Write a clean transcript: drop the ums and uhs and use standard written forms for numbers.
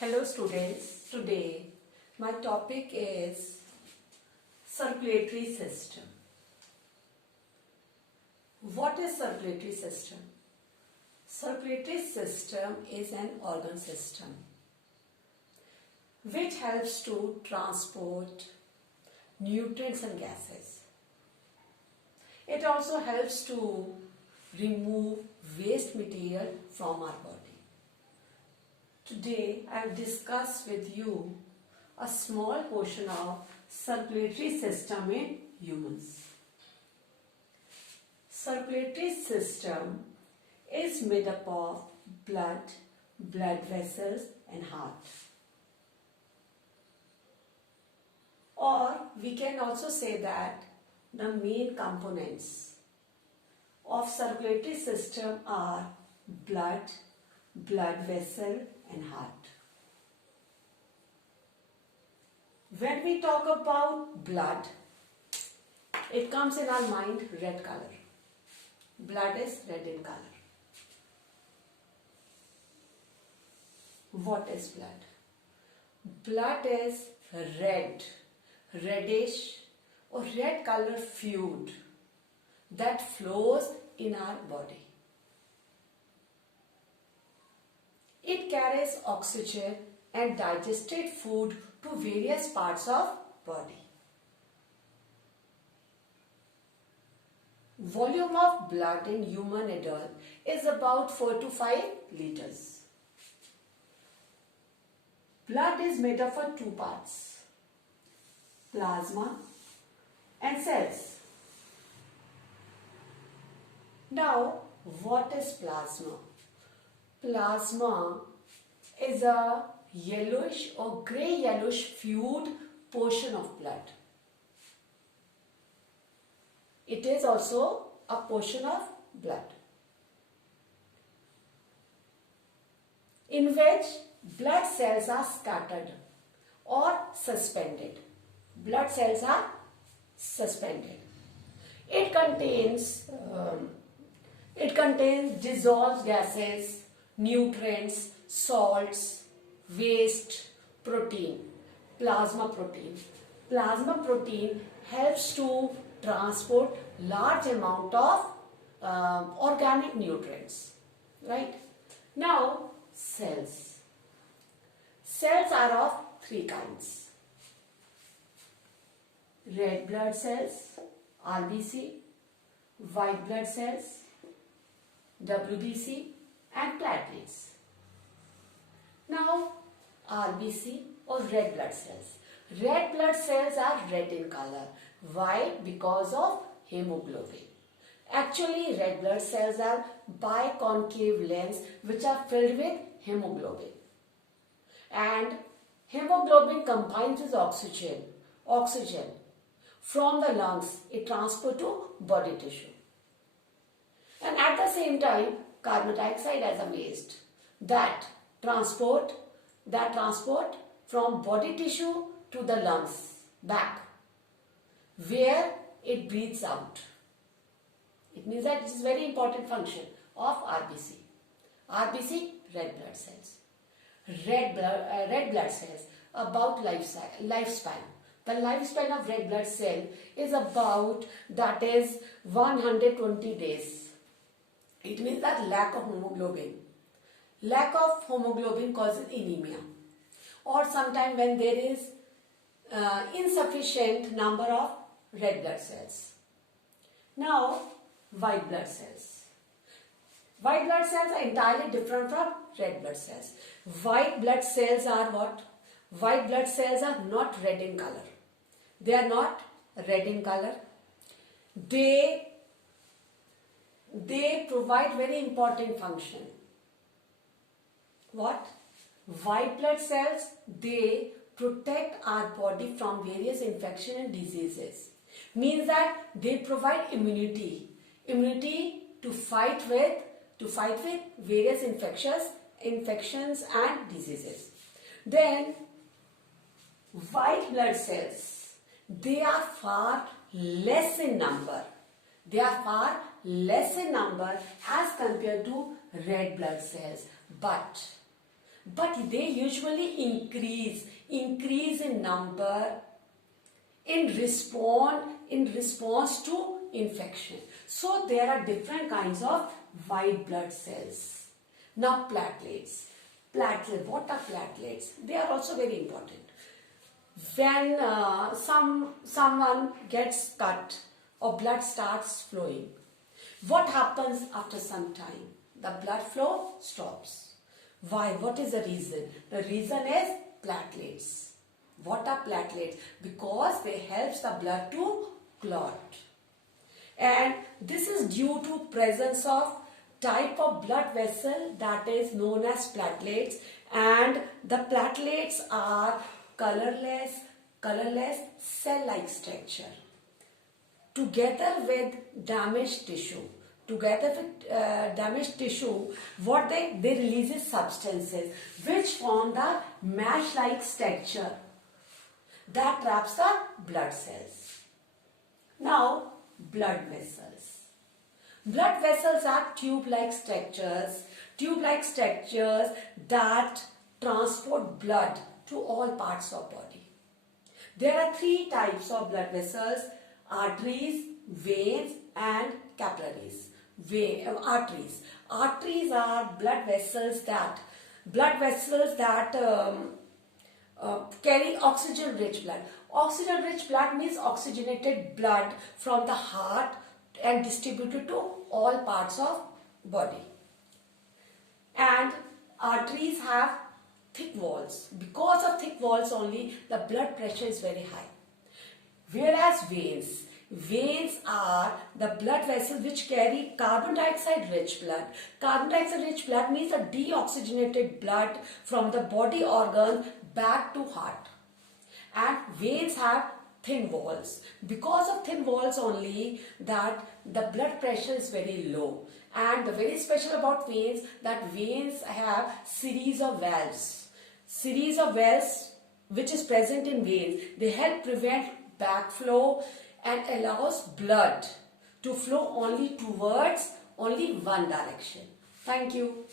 Hello students, today my topic is circulatory system. What is circulatory system? Circulatory system is an organ system which helps to transport nutrients and gases. It also helps to remove waste material from our body. Today I have discussed with you a small portion of circulatory system in humans. Circulatory system is made up of blood vessels and heart. Or we can also say that the main components of circulatory system are blood vessel and heart. When we talk about blood, it comes in our mind red color. Blood is red in color. What is blood? Blood is reddish or red color fluid that flows in our body. It carries oxygen and digested food to various parts of body. Volume of blood in human adult is about 4 to 5 liters. Blood is made up of two parts, plasma and cells. Now, what is plasma? Plasma is a yellowish or grey yellowish fluid portion of blood. It is also a portion of blood in which blood cells are scattered or suspended. Blood cells are suspended. It contains dissolved gases, nutrients, salts, waste, protein, plasma protein. Plasma protein helps to transport large amount of organic nutrients, right? Now, cells. Cells are of three kinds. Red blood cells, RBC, white blood cells, WBC, and platelets. Now, RBC or red blood cells. Red blood cells are red in color. Why? Because of hemoglobin. Actually, red blood cells are biconcave lens which are filled with hemoglobin. And hemoglobin combines with oxygen from the lungs. It transports to body tissue. And at the same time, carbon dioxide as a waste that transport from body tissue to the lungs back where it breathes out. It means that it is very important function of RBC. RBC, red blood cells. Red blood cells about lifespan. The lifespan of red blood cell is about 120 days. It means that lack of hemoglobin. Lack of hemoglobin causes anemia, or sometimes when there is insufficient number of red blood cells. Now, white blood cells. White blood cells are entirely different from red blood cells. White blood cells are what? White blood cells are not red in color. They are not red in color. They provide very important function. What? White blood cells, they protect our body from various infections and diseases. Means that they provide immunity to fight with various infections and diseases. Then white blood cells, they are far less in number. They are far less in number as compared to red blood cells. But but they usually increase in number in response to infection. So there are different kinds of white blood cells. Now platelets. What are platelets? They are also very important. When someone gets cut or blood starts flowing, what happens after some time? The blood flow stops. Why? What is the reason? The reason is platelets. What are platelets? Because they help the blood to clot. And this is due to presence of type of blood vessel that is known as platelets, and the platelets are colorless cell-like structure. Together with damaged tissue, what they release substances which form the mesh-like structure that traps the blood cells. Now, blood vessels. Blood vessels are tube-like structures that transport blood to all parts of body. There are three types of blood vessels: arteries, veins, and capillaries. Arteries are blood vessels that carry oxygen-rich blood. Oxygen-rich blood means oxygenated blood from the heart and distributed to all parts of body. And arteries have thick walls. Because of thick walls only, the blood pressure is very high. Whereas veins are the blood vessels which carry carbon dioxide rich blood. Carbon dioxide rich blood means a deoxygenated blood from the body organs back to heart. And veins have thin walls. Because of thin walls only, that the blood pressure is very low. And the very special about veins, that veins have series of valves which is present in veins. They help prevent backflow and allows blood to flow only towards only one direction. Thank you.